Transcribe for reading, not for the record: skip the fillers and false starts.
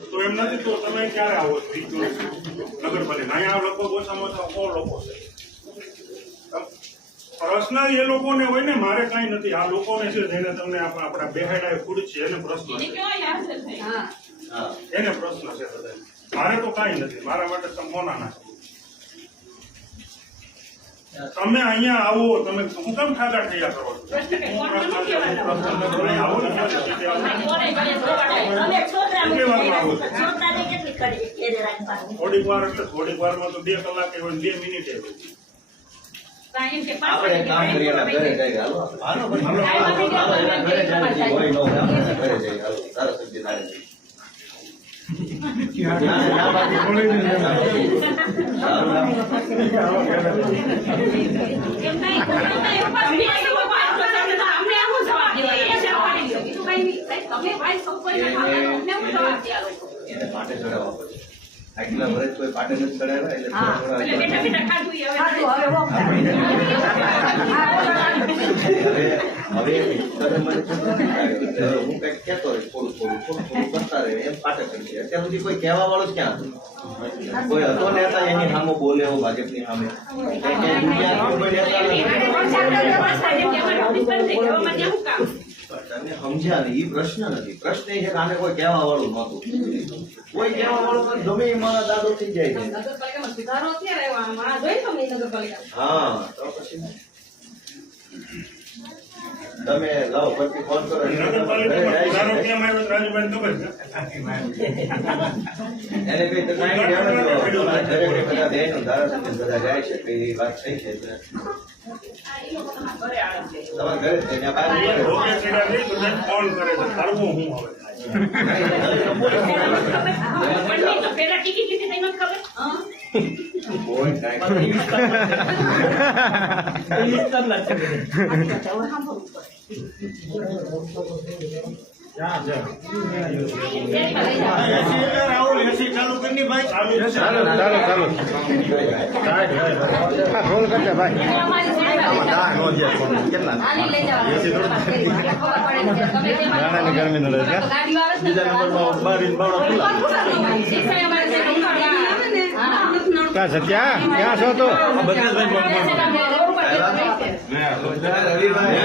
તો એમ નથી તો તમે ક્યારે આવો નગરપાલિકા અહીંયા લગભગ ઓછામાં ઓછા 100 લોકો છે પર્સનલ એ લોકોને હોય ને મારે કઈ નથી આ લોકોને છે જેને તમને આપણા બેહાડા ફૂડ છે એને પ્રશ્ન છે એને પ્રશ્ન છે બધા મારે તો કઈ નથી મારા માટે સંપૂર્ણ તમે અહીંયા આવો તમે હું કેમ ઠાકર થયા કરો થોડીક વાર એટલે થોડીક વારમાં તો 2 કલાક હોય 2 મિનિટ આપણે કામ કરીએ ઘરે જઈ હાલો પાટે ચડાવવા પડશે આટલા વર્ષ કોઈ પાટે નથી ચડાવ્યા એટલે હું કઈક કહેતો રહીશ થોડું કરતા રહે એમ પાટે ચડી અત્યાર સુધી કોઈ કહેવા વાળો જ ક્યાં કોઈ હતો નેતા એની સામે બોલે એવો ભાજપની સામે તમે સમજ્યા ને એ પ્રશ્ન નથી પ્રશ્ન એ છે કે આને કોઈ કહેવા વાળું નહોતું કોઈ કહેવા વાળું ગમે એમાં દાદો થઈ જાય છે હા તો પછી તમે લાવો પછી ફોન કરો એને કઈ બધા જાય છે કઈ વાત થઈ છે તમારા ઘરે ફોન કરે છે કરવું હું ક્યાં સત્યા ક્યાં છો તો રવિભાઈ